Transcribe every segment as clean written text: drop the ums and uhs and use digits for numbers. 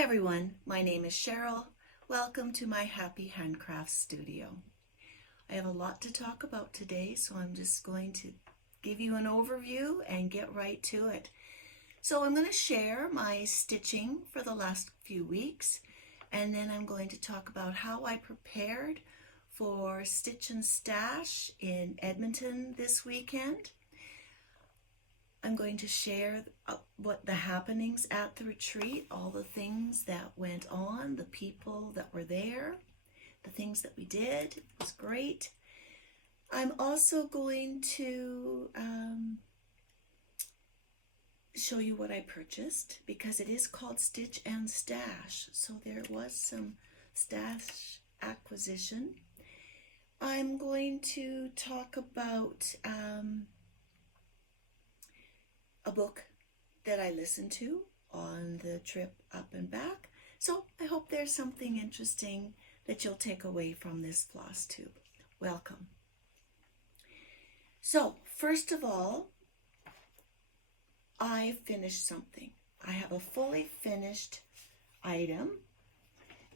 Hi everyone, my name is Cheryl. Welcome to my Happy Handcraft studio. I have a lot to talk about today, so I'm just going to give you an overview and get right to it. So I'm going to share my stitching for the last few weeks, and then I'm going to talk about how I prepared for Stitch and Stash in Edmonton this weekend. I'm going to share what the happenings at the retreat, all the things that went on, the people that were there, the things that we did. It was great. I'm also going to show you what I purchased because it is called Stitch and Stash. So there was some stash acquisition. I'm going to talk about a book that I listened to on the trip up and back. So I hope there's something interesting that you'll take away from this Flosstube. Welcome. So first of all, I finished something. I have a fully finished item,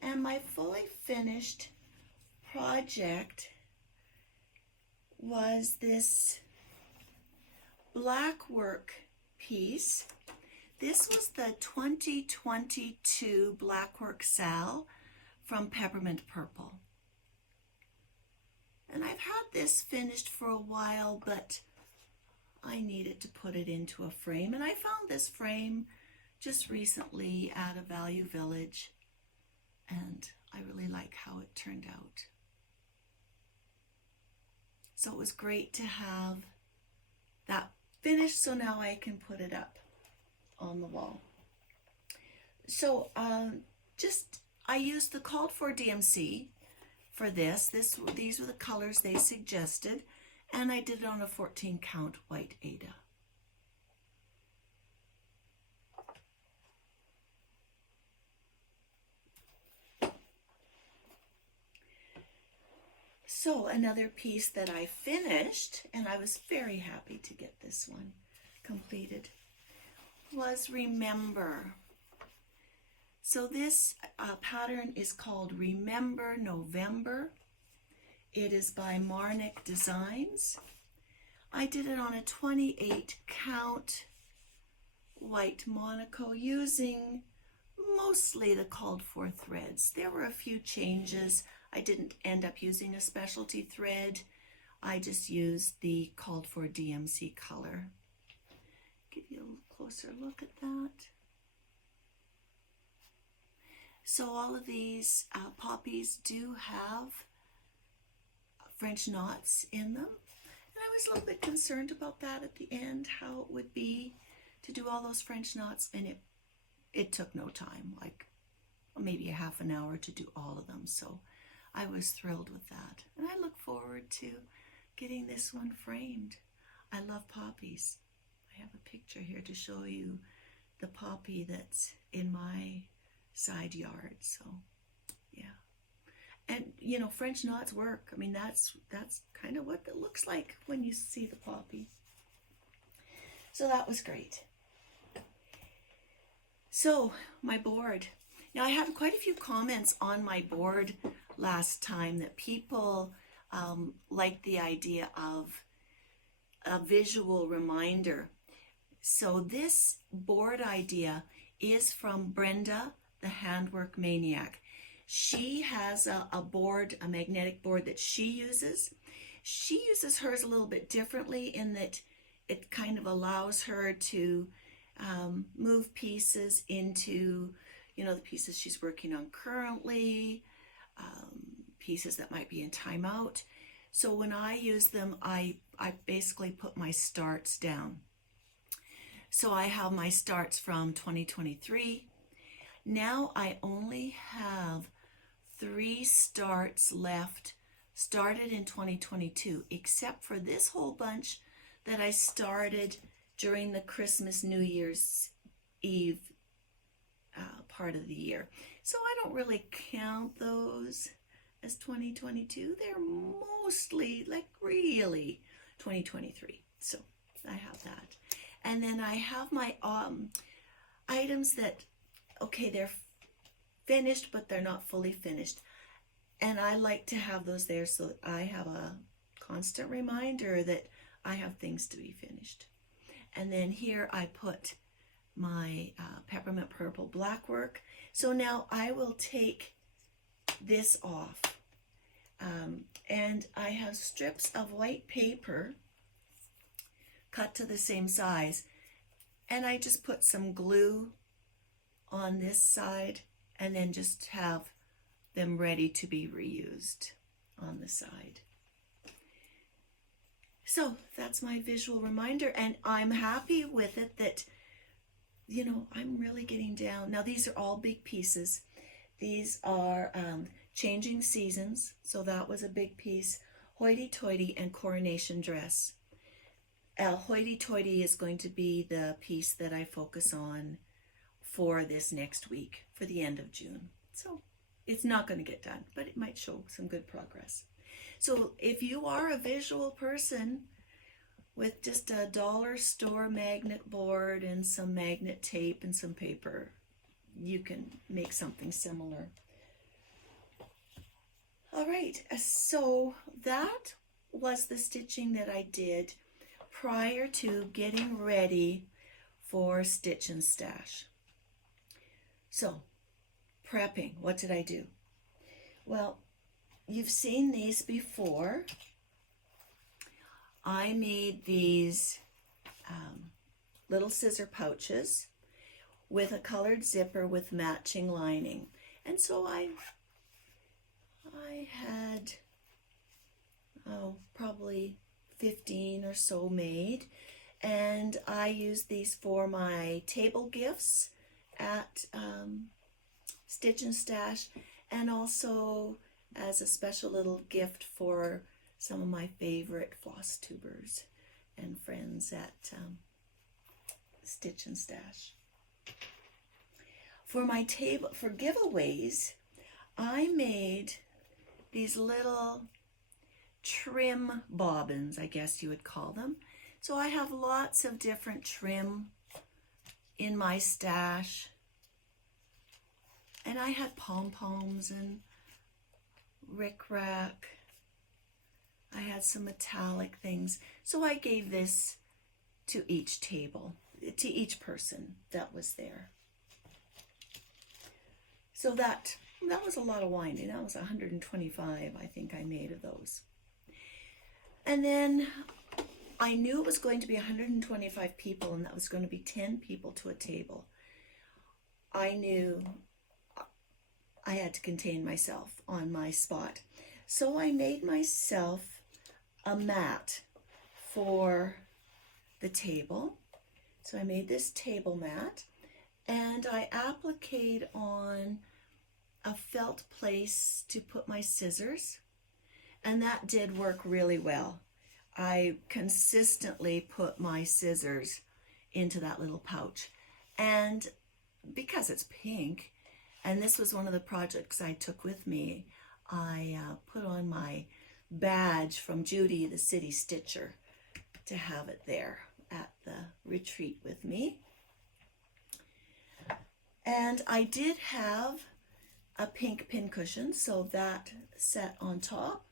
and my fully finished project was this Blackwork piece. This was the 2022 Blackwork SAL from Peppermint Purple. And I've had this finished for a while, but I needed to put it into a frame. And I found this frame just recently at a Value Village, and I really like how it turned out. So it was great to have that finished, so now I can put it up on the wall. So I used the called for DMC for this. These were the colors they suggested, and I did it on a 14 count White Aida. So another piece that I finished, and I was very happy to get this one completed, was Remember. So this pattern is called Remember November. It is by MarNic Designs. I did it on a 28 count white Monaco using mostly the called for threads. There were a few changes. I didn't end up using a specialty thread. I just used the called for DMC color. Give you a little closer look at that. So all of these poppies do have French knots in them. And I was a little bit concerned about that at the end, how it would be to do all those French knots, and it took no time, like maybe a half an hour to do all of them. So I was thrilled with that, and I look forward to getting this one framed. I love poppies. I have a picture here to show you the poppy that's in my side yard. So yeah, and you know, French knots work. I mean, that's kind of what it looks like when you see the poppy. So that was great. So my board. Now I had quite a few comments on my board last time that people liked the idea of a visual reminder. So this board idea is from Brenda, the Handwork Maniac. She has a board, a magnetic board that she uses. She uses hers a little bit differently in that it kind of allows her to move pieces into, you know, the pieces she's working on currently, pieces that might be in timeout. So when I use them, I basically put my starts down. So I have my starts from 2023. Now I only have 3 starts left, started in 2022, except for this whole bunch that I started during the Christmas, New Year's Eve part of the year. So I don't really count those as 2022. They're mostly, like, really 2023. So I have that. And then I have my items that, okay, they're finished, but they're not fully finished. And I like to have those there so that I have a constant reminder that I have things to be finished. And then here I put my Peppermint Purple Blackwork. So now I will take this off. And I have strips of white paper cut to the same size. And I just put some glue on this side and then just have them ready to be reused on the side. So that's my visual reminder, and I'm happy with it that, you know, I'm really getting down. Now these are all big pieces. These are Changing Seasons, so that was a big piece. Hoity, Toity, and Coronation Dress. Hoity Toity is going to be the piece that I focus on for this next week, for the end of June. So it's not going to get done, but it might show some good progress. So if you are a visual person with just a dollar store magnet board and some magnet tape and some paper, you can make something similar. All right, so that was the stitching that I did prior to getting ready for Stitch and Stash. So, prepping, what did I do? Well, you've seen these before. I made these little scissor pouches with a colored zipper with matching lining. And so I had, probably 15 or so made. And I used these for my table gifts at Stitch and Stash, and also as a special little gift for some of my favorite FlossTubers and friends at Stitch and Stash. For my table, for giveaways, I made these little trim bobbins, I guess you would call them. So I have lots of different trim in my stash. And I had pom-poms and rickrack. I had some metallic things. So I gave this to each table, to each person that was there. So that was a lot of winding. That was 125, I think I made of those. And then I knew it was going to be 125 people, and that was going to be 10 people to a table. I knew I had to contain myself on my spot. So I made myself a mat for the table. So I made this table mat, and I appliqued on a felt place to put my scissors, and that did work really well. I consistently put my scissors into that little pouch, and because it's pink, and this was one of the projects I took with me, I put on my badge from Judy, the city stitcher, to have it there at the retreat with me. And I did have a pink pincushion, so that sat on top.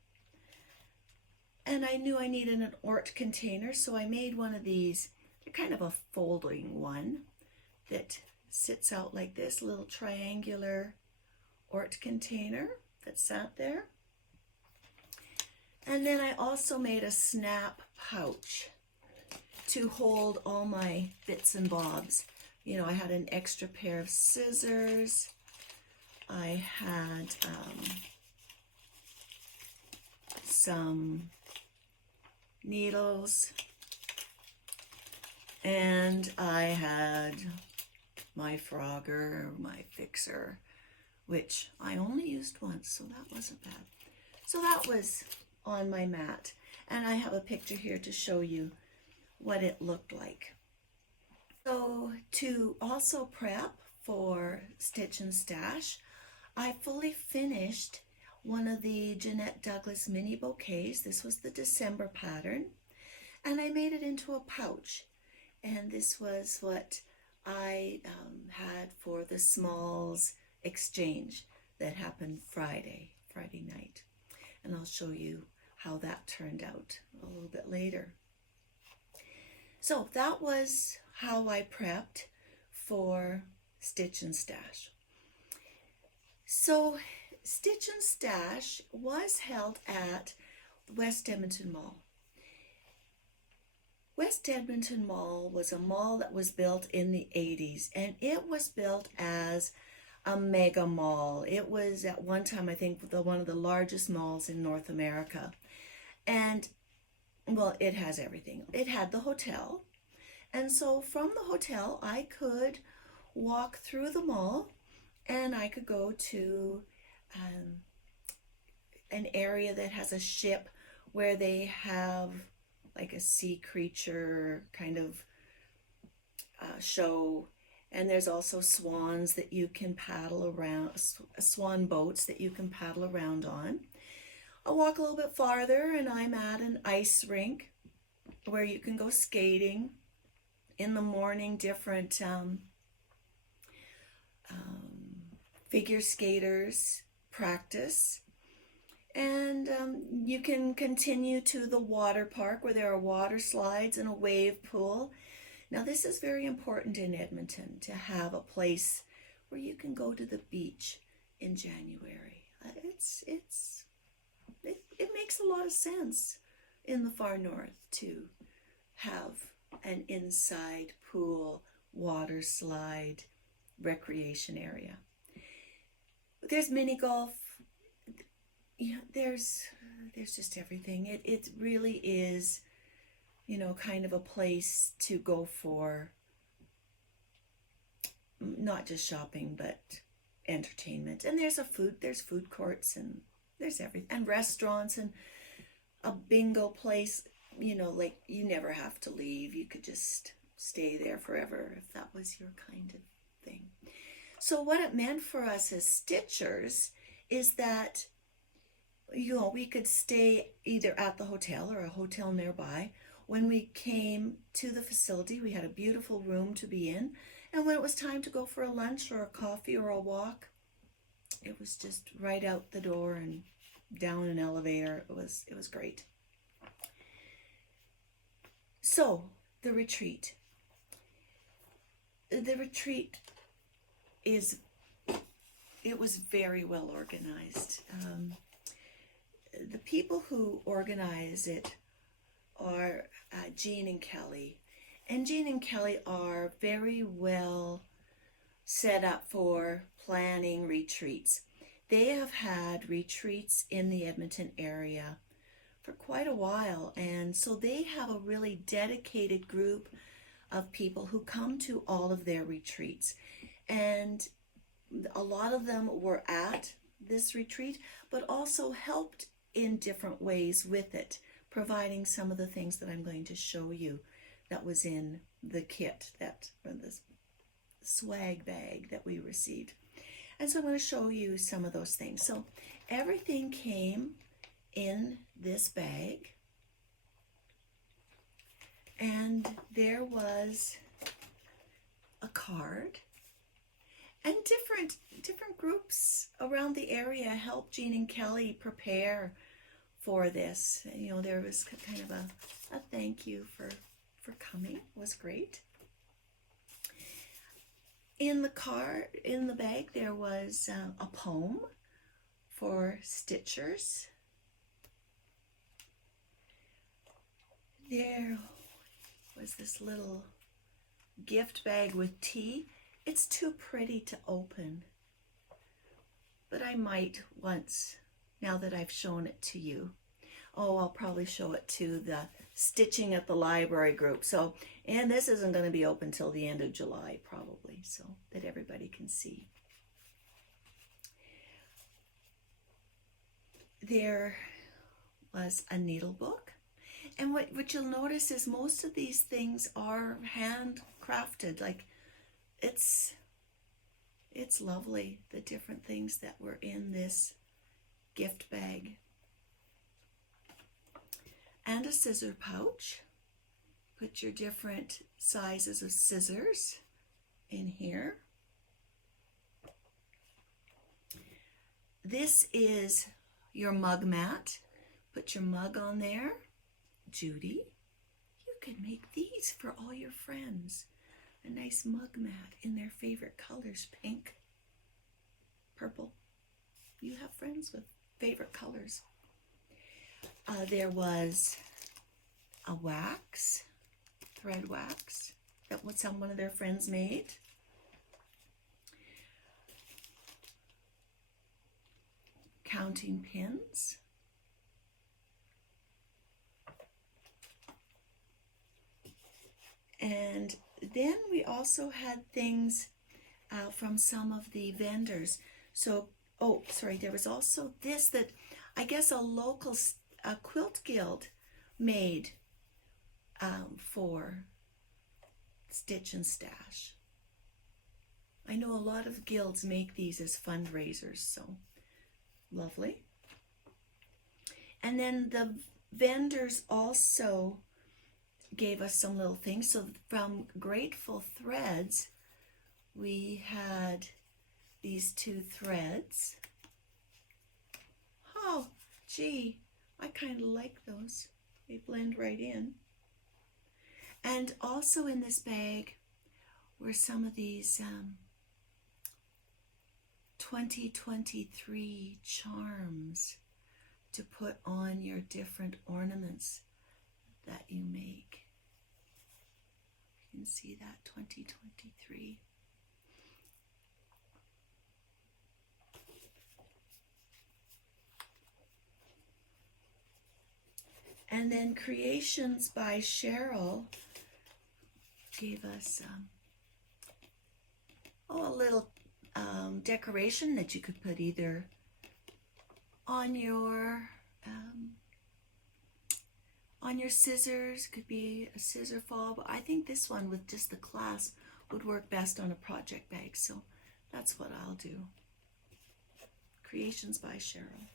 And I knew I needed an Ort container, so I made one of these. They're kind of a folding one that sits out like this, little triangular Ort container that sat there. And then I also made a snap pouch to hold all my bits and bobs. You know, I had an extra pair of scissors. I had some needles, and I had my Frogger, my fixer, which I only used once, so that wasn't bad. So that was on my mat, and I have a picture here to show you what it looked like. So to also prep for Stitch and Stash, I fully finished one of the Jeanette Douglas mini bouquets. This was the December pattern, and I made it into a pouch. And this was what I had for the smalls exchange that happened Friday night. And I'll show you how that turned out a little bit later. So that was how I prepped for Stitch and Stash. So Stitch and Stash was held at the West Edmonton Mall. West Edmonton Mall was a mall that was built in the 80s, and it was built as a mega mall. It was at one time, I think, one of the largest malls in North America. And, well, it has everything. It had the hotel. And so from the hotel, I could walk through the mall and I could go to an area that has a ship where they have like a sea creature kind of show. And there's also swans that you can paddle around, swan boats that you can paddle around on. I'll walk a little bit farther and I'm at an ice rink where you can go skating. In the morning, different figure skaters practice. And you can continue to the water park where there are water slides and a wave pool. Now this is very important in Edmonton, to have a place where you can go to the beach in January. It makes a lot of sense in the far north to have an inside pool, water slide, recreation area. There's mini golf. Yeah, there's just everything. It really is, you know, kind of a place to go for not just shopping but entertainment. And there's food courts, and there's everything, and restaurants, and a bingo place. You know, like, you never have to leave. You could just stay there forever if that was your kind of thing. So what it meant for us as stitchers is that, you know, we could stay either at the hotel or a hotel nearby. When we came to the facility, we had a beautiful room to be in. And when it was time to go for a lunch or a coffee or a walk, it was just right out the door and down an elevator. It was great. So, the retreat. The retreat it was very well organized. The people who organize it are Jean and Kelly. And Jean and Kelly are very well set up for planning retreats. They have had retreats in the Edmonton area for quite a while, and so they have a really dedicated group of people who come to all of their retreats. And a lot of them were at this retreat, but also helped in different ways with it, providing some of the things that I'm going to show you that was in the kit, the swag bag that we received. And so I'm going to show you some of those things. So everything came in this bag, and there was a card, and different groups around the area helped Jean and Kelly prepare for this. You know, there was kind of a thank you for coming. It was great. In the bag, there was a poem for stitchers. There was this little gift bag with tea. It's too pretty to open, but I might once, now that I've shown it to you. Oh, I'll probably show it to the Stitching at the Library group. So, and this isn't going to be open till the end of July probably, so that everybody can see. There was a needle book. And what you'll notice is most of these things are handcrafted. Like, it's lovely, the different things that were in this gift bag. And a scissor pouch. Put your different sizes of scissors in here. this is your mug mat. Put your mug on there. Judy, you could make these for all your friends. A nice mug mat in their favorite colors, pink, purple. You have friends with favorite colors. There was a wax, thread wax, that was one of their friends made. Counting pins. And then we also had things from some of the vendors. So, oh, sorry, there was also this that I guess a local quilt guild made for Stitch and Stash. I know a lot of guilds make these as fundraisers, so lovely. And then the vendors also gave us some little things. So from Grateful Threads, we had these two threads. Oh, gee, I kind of like those. They blend right in. And also in this bag were some of these 2023 charms to put on your different ornaments that you make. You can see that 2023. And then Creations by Cheryl gave us a little decoration that you could put either on your scissors. Could be a scissor fall, but I think this one with just the clasp would work best on a project bag, so that's what I'll do. Creations by Cheryl.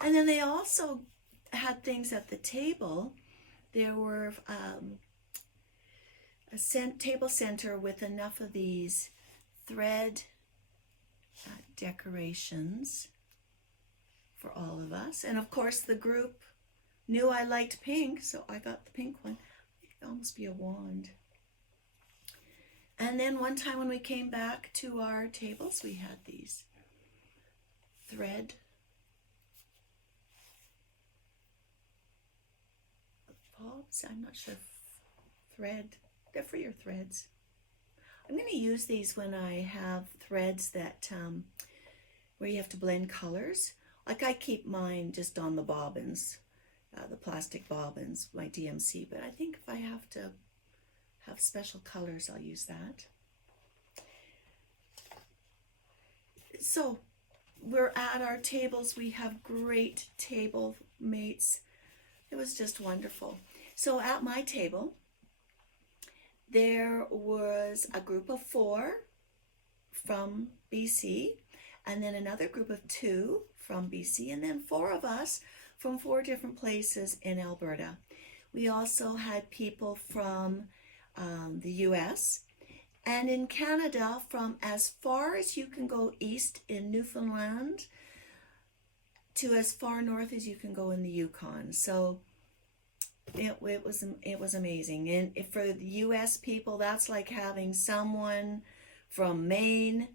And then they also had things at the table. There were a table center with enough of these thread decorations for all of us. And of course the group knew I liked pink, so I got the pink one. It could almost be a wand. And then one time when we came back to our tables, we had these thread bulbs. I'm not sure. Thread. They're for your threads. I'm going to use these when I have threads that where you have to blend colors. Like I keep mine just on the bobbins, the plastic bobbins, my DMC. But I think if I have to have special colors, I'll use that. So we're at our tables. We have great table mates. It was just wonderful. So at my table, there was a group of 4 from BC, and then another group of 2 from BC, and then 4 of us from 4 different places in Alberta. We also had people from the US, and in Canada from as far as you can go east in Newfoundland to as far north as you can go in the Yukon. So it was amazing. And for the US people, that's like having someone from Maine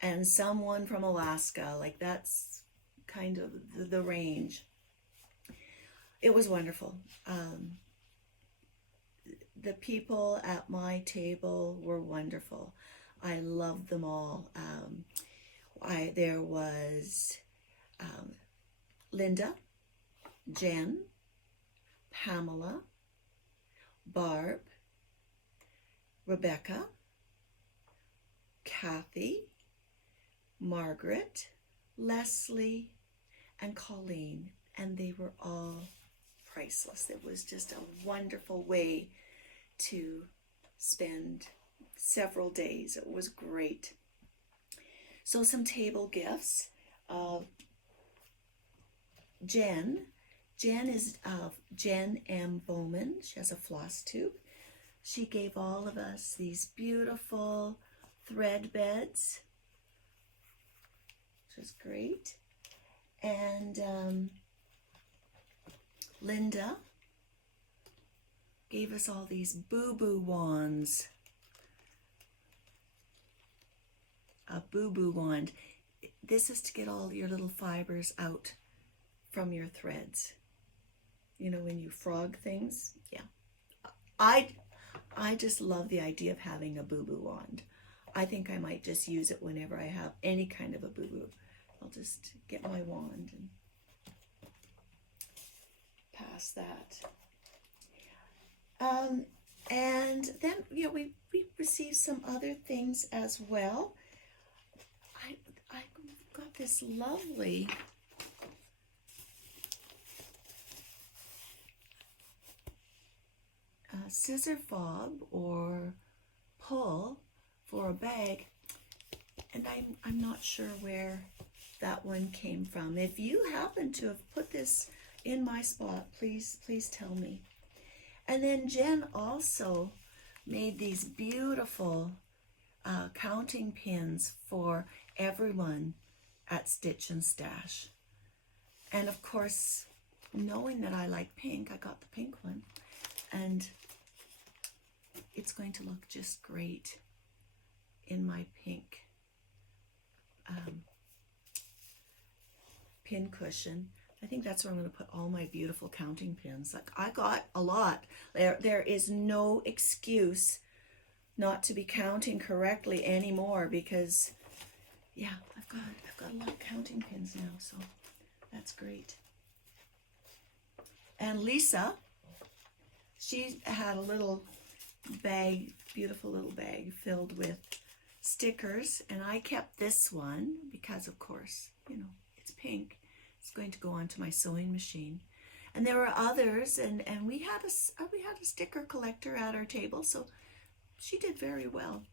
and someone from Alaska. Like that's kind of the range. It was wonderful. The people at my table were wonderful. I loved them all. There was Linda, Jen, Pamela, Barb, Rebecca, Kathy, Margaret, Leslie, and Colleen, and they were all priceless. It was just a wonderful way to spend several days. It was great. So some table gifts. Jen is JennMBowman. She has a Flosstube. She gave all of us these beautiful thread beds. which was great. And Linda gave us all these boo-boo wands. A boo-boo wand. This is to get all your little fibers out from your threads. You know, when you frog things. Yeah. I just love the idea of having a boo-boo wand. I think I might just use it whenever I have any kind of a boo-boo. I'll just get my wand and pass that. And then, you know, we received some other things as well. I got this lovely scissor fob or pull for a bag, and I'm not sure where that one came from. If you happen to have put this in my spot, please tell me. And then Jen also made these beautiful counting pins for everyone at Stitch and Stash. And of course, knowing that I like pink, I got the pink one, and it's going to look just great in my pink pin cushion. I think that's where I'm going to put all my beautiful counting pins. Like, I got a lot. There is no excuse not to be counting correctly anymore, because yeah, I've got a lot of counting pins now, so that's great. And Lisa, she had a little bag, beautiful little bag filled with stickers, and I kept this one because, of course, you know, it's pink. It's going to go onto my sewing machine. And there were others, and we had a sticker collector at our table, so she did very well.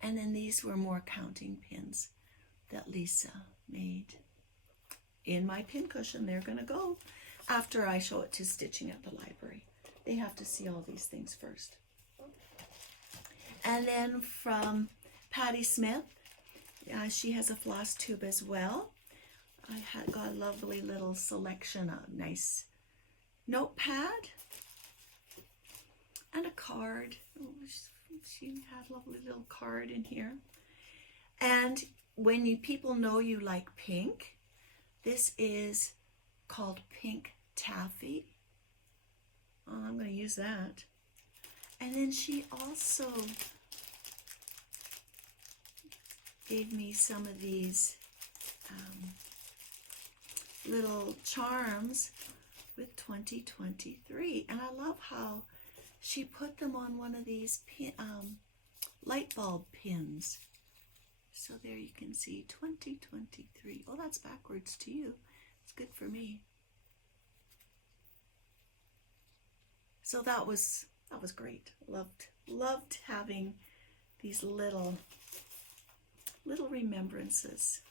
And then these were more counting pins that Lisa made. In my pin cushion, they're going to go after I show it to Stitching at the Library. They have to see all these things first. And then from Patty Smith, she has a floss tube as well. I got a lovely little selection of nice notepad and a card. Oh, she had a lovely little card in here. And when people know you like pink, this is called Pink Taffy. Oh, I'm going to use that. And then she also gave me some of these little charms with 2023. And I love how she put them on one of these light bulb pins. So there you can see 2023. Oh, that's backwards to you. It's good for me. So that was great. Loved having these little remembrances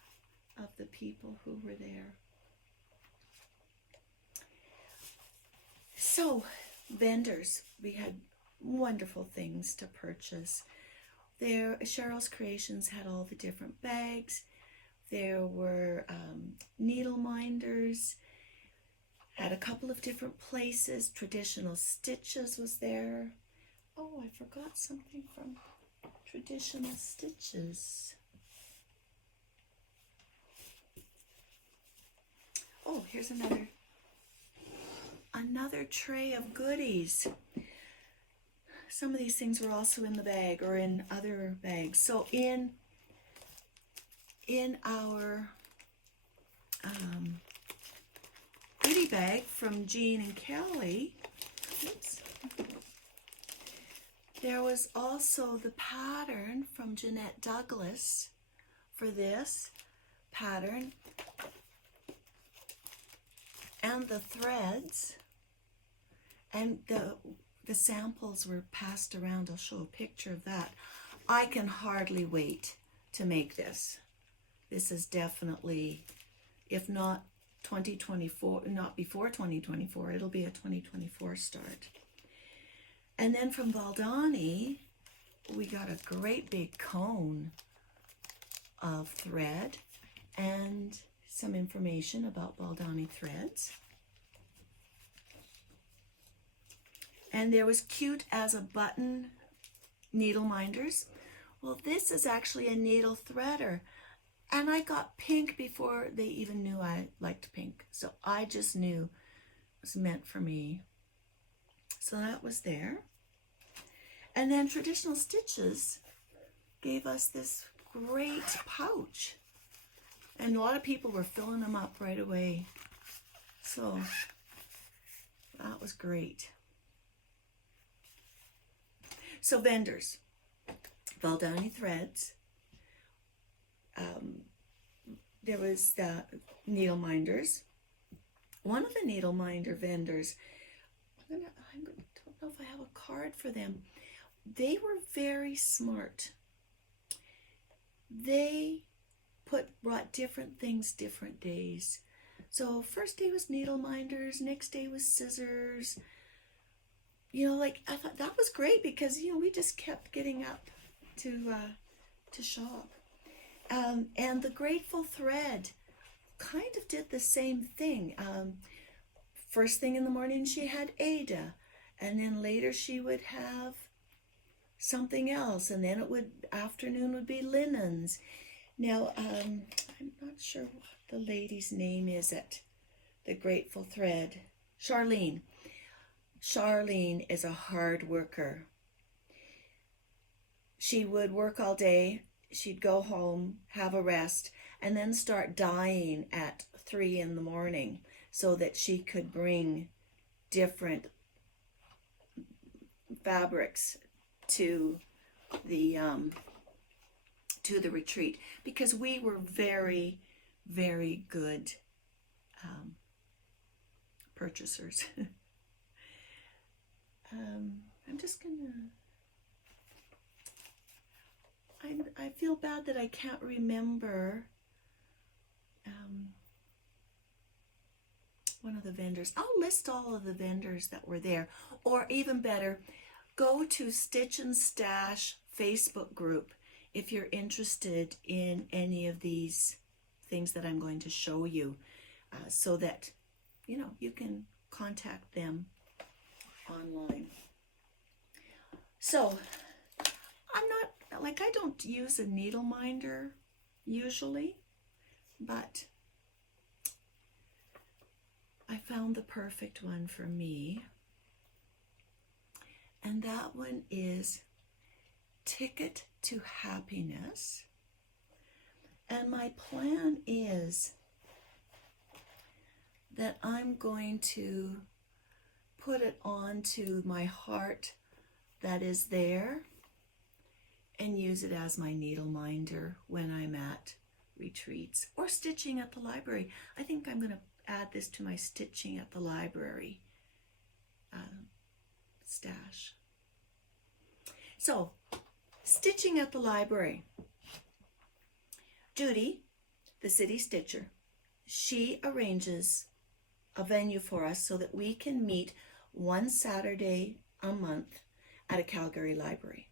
of the people who were there. So, vendors, we had wonderful things to purchase. There, Cheryl's Creations had all the different bags. There were needle minders, had a couple of different places. Traditional Stitches was there. Oh, I forgot something from Traditional Stitches. Oh, here's another tray of goodies. Some of these things were also in the bag or in other bags. So in our goodie bag from Jean and Kelly, oops, there was also the pattern from Jeanette Douglas for this pattern, and the threads, and the samples were passed around. I'll show a picture of that. I can hardly wait to make this. This is definitely, if not 2024, not before 2024, it'll be a 2024 start. And then from Valdani, we got a great big cone of thread. and some information about Baldani threads. And there was Cute as a Button needle minders. Well, this is actually a needle threader, and I got pink before they even knew I liked pink. So I just knew it was meant for me. So that was there. And then Traditional Stitches gave us this great pouch. And a lot of people were filling them up right away. So that was great. So vendors, Baldani threads. There was the needle minders. One of the needle minder vendors, I don't know if I have a card for them. They were very smart. They brought different things different days. So first day was needle minders, next day was scissors. You know, like I thought that was great because, you know, we just kept getting up to shop. And the Grateful Thread kind of did the same thing. First thing in the morning she had Aida, and then later she would have something else, and then afternoon would be linens. Now, I'm not sure what the lady's name is at the Grateful Thread. Charlene. Charlene is a hard worker. She would work all day, she'd go home, have a rest, and then start dyeing at 3 in the morning so that she could bring different fabrics to the retreat, because we were very, very good purchasers. I'm just gonna, I feel bad that I can't remember one of the vendors. I'll list all of the vendors that were there, or even better, go to Stitch and Stash Facebook group if you're interested in any of these things that I'm going to show you, so that, you know, you can contact them online. So I'm not, like, I don't use a needle minder usually, but I found the perfect one for me. And that one is Ticket to Happiness. And my plan is that I'm going to put it onto my heart that is there and use it as my needle minder when I'm at retreats or stitching at the library. I think I'm going to add this to my stitching at the library stash. So, stitching at the library. Judy, the city stitcher, she arranges a venue for us so that we can meet one Saturday a month at a Calgary library.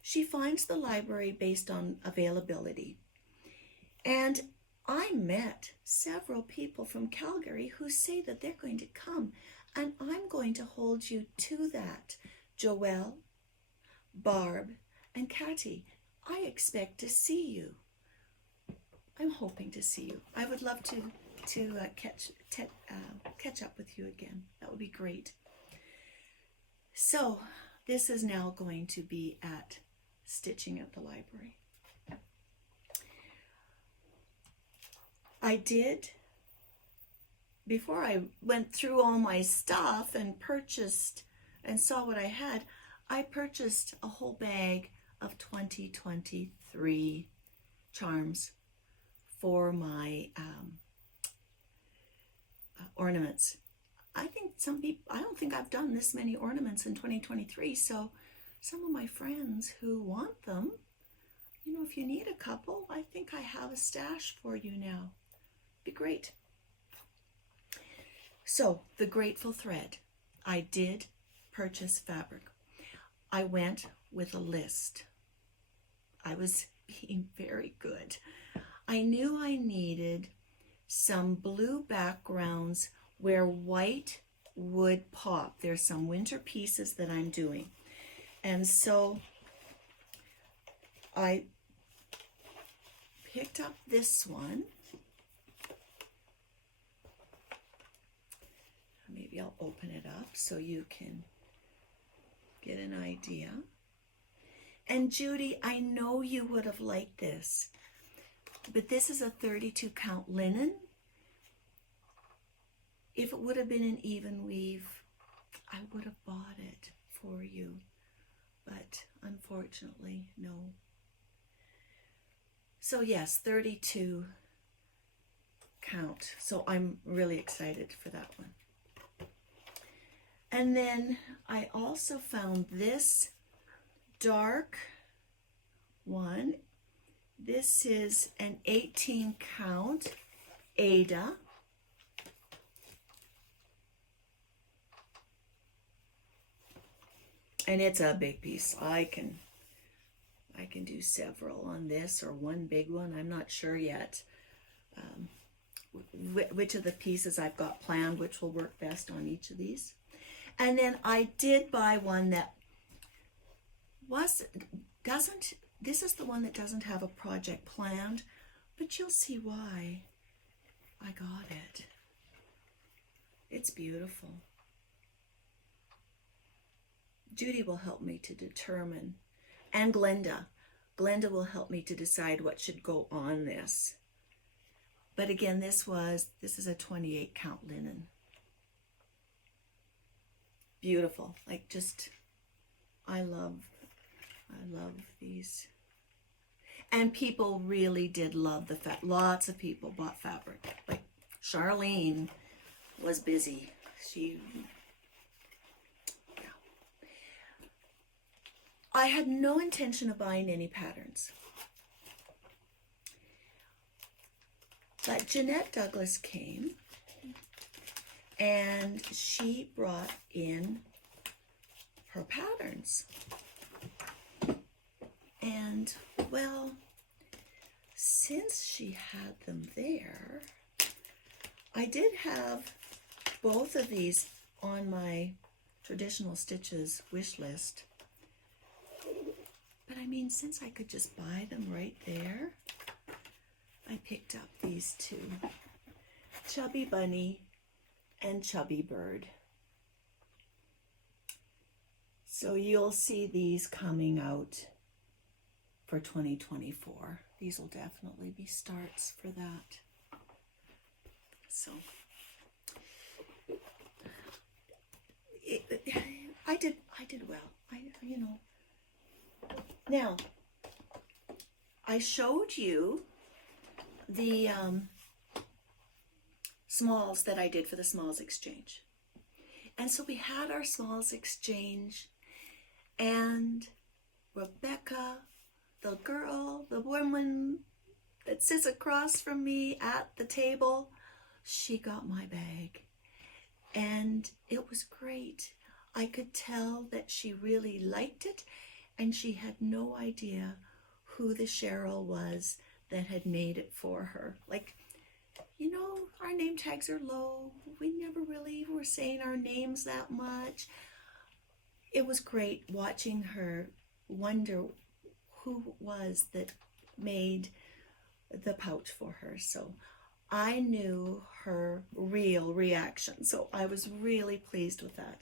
She finds the library based on availability. And I met several people from Calgary who say that they're going to come, and I'm going to hold you to that. Joelle, Barb, and Kathy, I expect to see you. I'm hoping to see you. I would love to catch up with you again. That would be great. So this is now going to be at Stitching at the Library. I did, before I went through all my stuff and purchased and saw what I had, I purchased a whole bag of 2023 charms for my ornaments. I don't think I've done this many ornaments in 2023, so some of my friends who want them, you know, if you need a couple, I think I have a stash for you now. Be great. So, the Grateful Thread. I did purchase fabric. I went with a list. I was being very good. I knew I needed some blue backgrounds where white would pop. There's some winter pieces that I'm doing. And so I picked up this one. Maybe I'll open it up so you can get an idea. And Judy, I know you would have liked this, but this is a 32 count linen. If it would have been an even weave, I would have bought it for you, but unfortunately, no. So yes, 32 count. So I'm really excited for that one. And then I also found this dark one. This is an 18 count Aida. And it's a big piece. I can do several on this, or one big one. I'm not sure yet which of the pieces I've got planned, which will work best on each of these. And then I did buy one that this is the one that doesn't have a project planned, but you'll see why I got it. It's beautiful. Judy will help me to determine, and Glenda will help me to decide what should go on this. But again, this is a 28 count linen. Beautiful. Like, just, I love these. And people really did love the fabric. Lots of people bought fabric. Like, Charlene was busy. I had no intention of buying any patterns. But Jeanette Douglas came and she brought in her patterns. And, well, since she had them there, I did have both of these on my Traditional Stitches wish list. But I mean, since I could just buy them right there, I picked up these two, Chubby Bunny and Chubby Bird. So you'll see these coming out for 2024. These will definitely be starts for that. So I did well. You know. Now, I showed you the smalls that I did for the smalls exchange. And so we had our smalls exchange, and Rebecca, the girl, the woman that sits across from me at the table, she got my bag. And it was great. I could tell that she really liked it, and she had no idea who the Cheryl was that had made it for her. Like, you know, our name tags are low. We never really were saying our names that much. It was great watching her wonder who it was that made the pouch for her. So I knew her real reaction. So I was really pleased with that.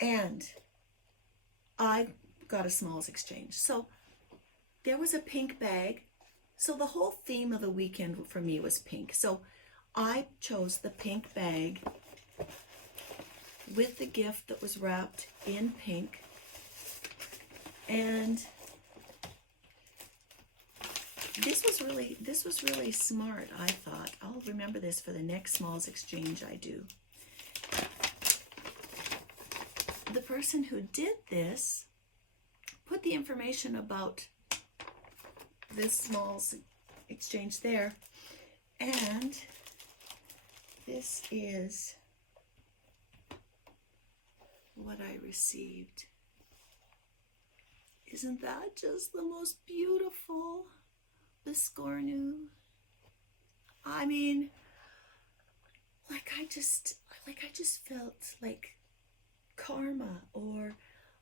And I got a smalls exchange. So there was a pink bag. So the whole theme of the weekend for me was pink. So I chose the pink bag with the gift that was wrapped in pink. And this was really smart, I thought. I'll remember this for the next smalls exchange I do. The person who did this put the information about this smalls exchange there, and this is what I received. Isn't that just the most beautiful Biscornu. I mean, I just felt like karma, or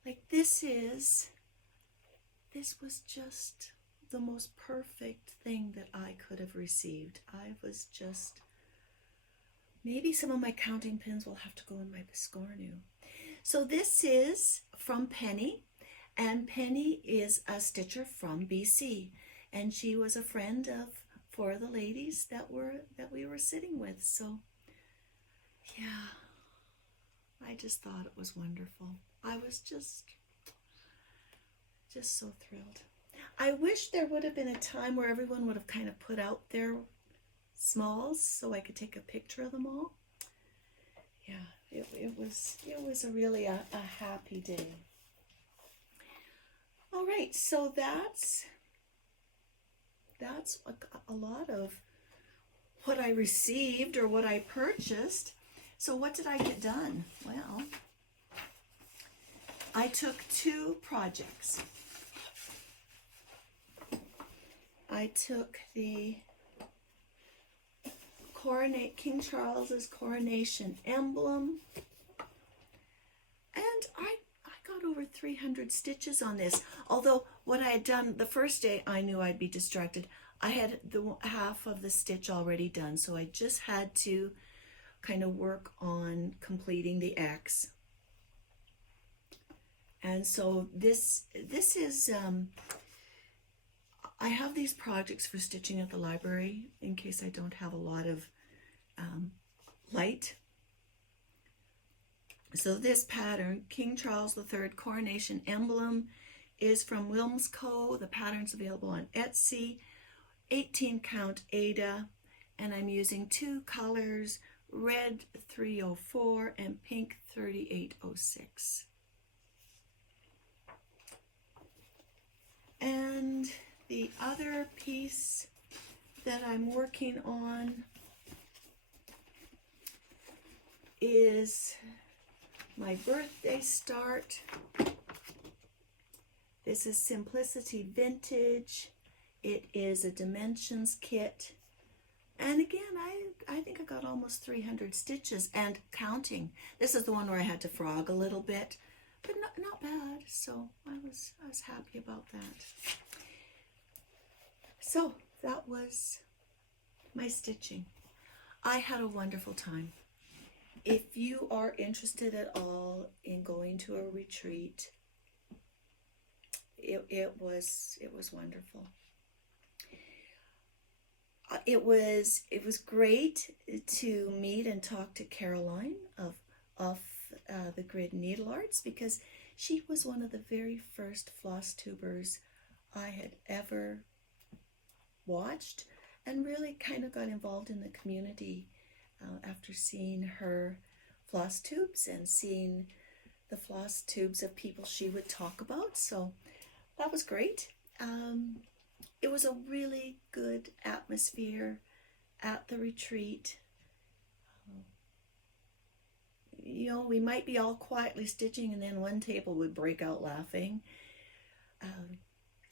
like this was just the most perfect thing that I could have received. I was just, maybe some of my counting pins will have to go in my Biscornu. So this is from Penny, and Penny is a stitcher from BC, and she was a friend of 4 of the ladies that we were sitting with. So yeah, I just thought it was wonderful. I was just so thrilled. I wish there would have been a time where everyone would have kind of put out their smalls so I could take a picture of them all. Yeah, it was really a happy day. All right, so that's a lot of what I received or what I purchased. So what did I get done? Well, I took 2 projects. I took the King Charles's coronation emblem, and I got over 300 stitches on this. Although what I had done the first day, I knew I'd be distracted. I had the half of the stitch already done, so I just had to kind of work on completing the X. And so this is, I have these projects for stitching at the library in case I don't have a lot of light. So this pattern, King Charles III Coronation Emblem, is from Wilmsco. The pattern's available on Etsy, 18 count Aida, and I'm using 2 colors, red 304 and pink 3806. And the other piece that I'm working on is my birthday start. This is Simplicity Vintage. It is a dimensions kit. And again, I think I got almost 300 stitches and counting. This is the one where I had to frog a little bit, but not bad. So I was happy about that. So that was my stitching. I had a wonderful time. If you are interested at all in going to a retreat, it was wonderful. It was great to meet and talk to Caroline of the Grid Needle Arts, because she was one of the very first FlossTubers I had ever watched, and really kind of got involved in the community after seeing her floss tubes and seeing the floss tubes of people she would talk about. So that was great. It was a really good atmosphere at the retreat. You know, we might be all quietly stitching and then one table would break out laughing.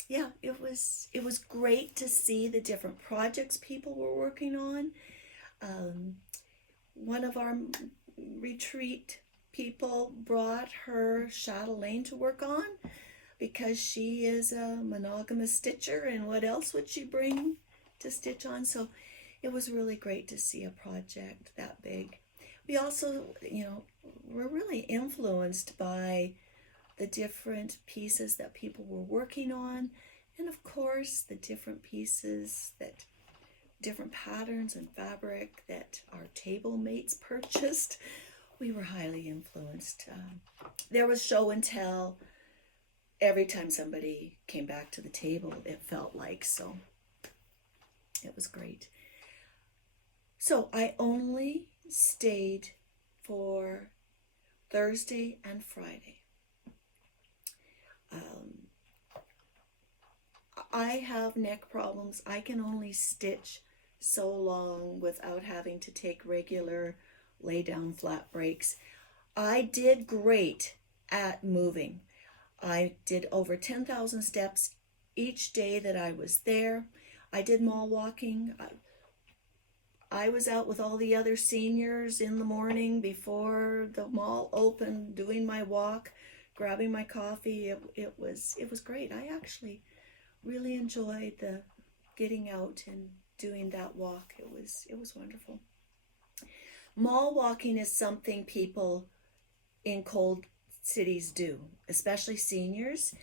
Yeah, it was great to see the different projects people were working on. One of our retreat people brought her chatelaine to work on because she is a monogamous stitcher, and what else would she bring to stitch on? So it was really great to see a project that big. We also, you know, were really influenced by the different pieces that people were working on, and of course the different pieces that, different patterns and fabric that our table mates purchased. We were highly influenced. There was show and tell every time somebody came back to the table, it felt like, so it was great. So I only stayed for Thursday and Friday. I have neck problems. I can only stitch so long without having to take regular lay down flat breaks. I did great at moving. I did over 10,000 steps each day that I was there. I did mall walking. I was out with all the other seniors in the morning before the mall opened, doing my walk, grabbing my coffee. It was great. I actually really enjoyed the getting out and doing that walk. It was wonderful. Mall walking is something people in cold cities do, especially seniors.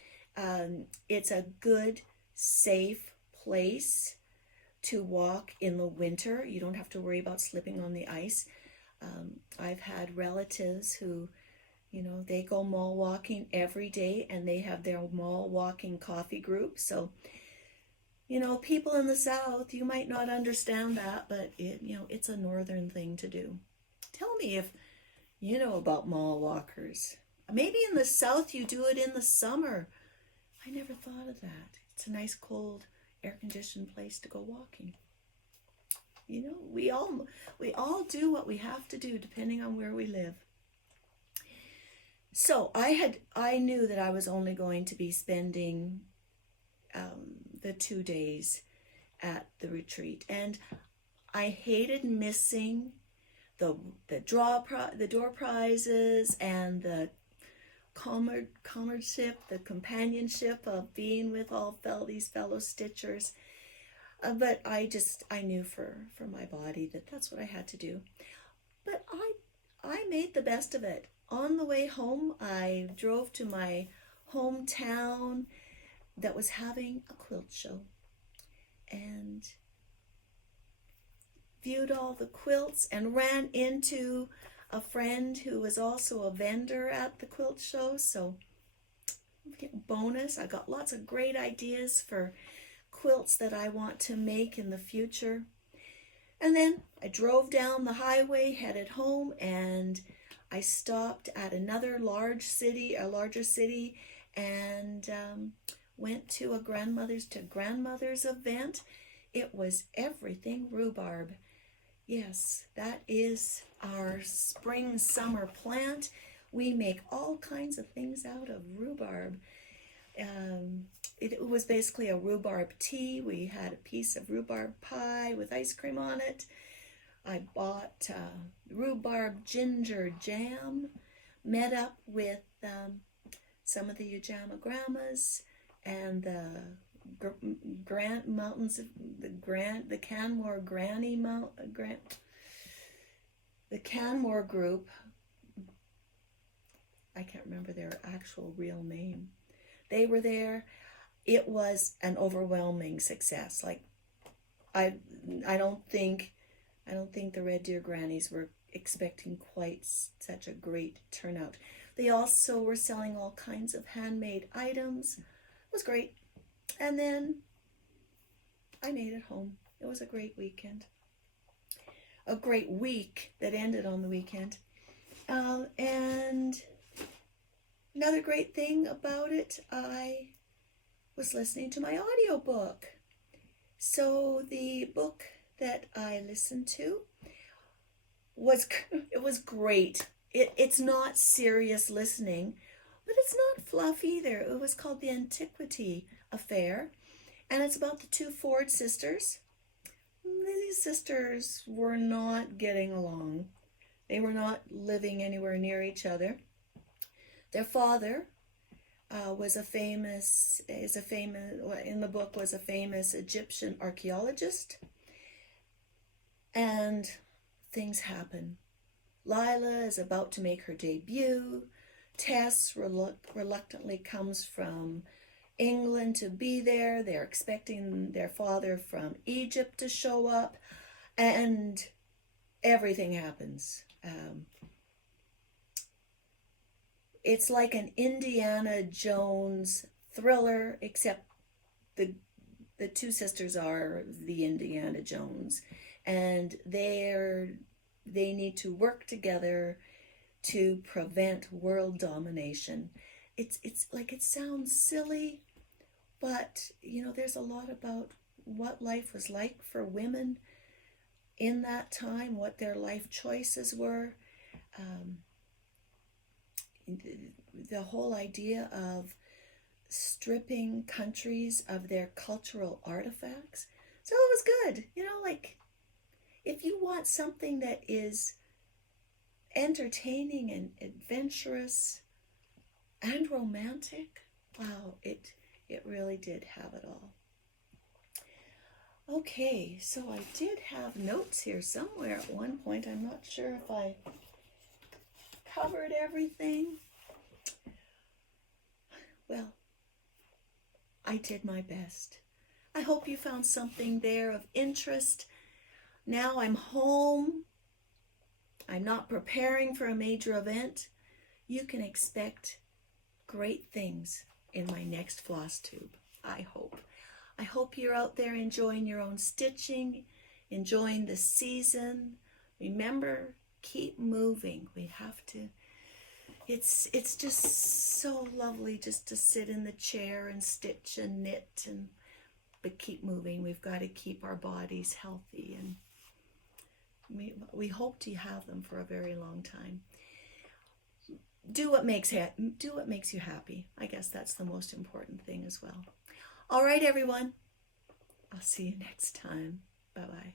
It's a good, safe place to walk in the winter. You don't have to worry about slipping on the ice. I've had relatives who, they go mall walking every day, and they have their mall walking coffee group. So, people in the South, you might not understand that, but it's a northern thing to do. Tell me if you know about mall walkers. Maybe in the South you do it in the summer. I never thought of that. It's a nice, cold, air-conditioned place to go walking. We all do what we have to do depending on where we live. So I knew that I was only going to be spending the 2 days at the retreat, and I hated missing the door prizes and the comradeship, the companionship of being with all these fellow stitchers. But I knew for my body that that's what I had to do. But I made the best of it. On the way home, I drove to my hometown that was having a quilt show and viewed all the quilts and ran into a friend who was also a vendor at the quilt show. So bonus, I got lots of great ideas for quilts that I want to make in the future. And then I drove down the highway, headed home, and I stopped at another larger city, and went to a grandmother's event. It was everything rhubarb. Yes, that is our spring summer plant. We make all kinds of things out of rhubarb. It was basically a rhubarb tea. We had a piece of rhubarb pie with ice cream on it. I bought rhubarb ginger jam, met up with some of the Ujama-Grammas and the Grant Mountains, the Canmore the Canmore group. I can't remember their actual real name. They were there. It was an overwhelming success. Like I don't think the Red Deer Grannies were expecting quite such a great turnout. They also were selling all kinds of handmade items. It was great. And then I made it home. It was a great weekend. A great week that ended on the weekend. And another great thing about it, I was listening to my audiobook. So the book that I listened to was great. It's not serious listening, but it's not fluff either. It was called The Antiwue Affair, and it's about the two Ford sisters. These sisters were not getting along. They were not living anywhere near each other. Their father was a famous Egyptian archaeologist, and things happen. Lila is about to make her debut. Tess reluctantly comes from England to be there. They're expecting their father from Egypt to show up, and everything happens. It's like an Indiana Jones thriller, except the two sisters are the Indiana Jones, and they need to work together to prevent world domination. It's like, it sounds silly, but there's a lot about what life was like for women in that time, what their life choices were. The whole idea of stripping countries of their cultural artifacts. So it was good. You know, like if you want something that is entertaining and adventurous and romantic, wow, it really did have it all. Okay, so I did have notes here somewhere at one point. I'm not sure if I covered everything. Well, I did my best. I hope you found something there of interest. Now I'm home. I'm not preparing for a major event. You can expect great things in my next floss tube, I hope. I hope you're out there enjoying your own stitching, enjoying the season. Remember, keep moving. We have to, it's just so lovely just to sit in the chair and stitch and knit, but keep moving. We've got to keep our bodies healthy, and we hope to have them for a very long time. Do what makes you happy. I guess that's the most important thing as well. All right, everyone. I'll see you next time. Bye-bye.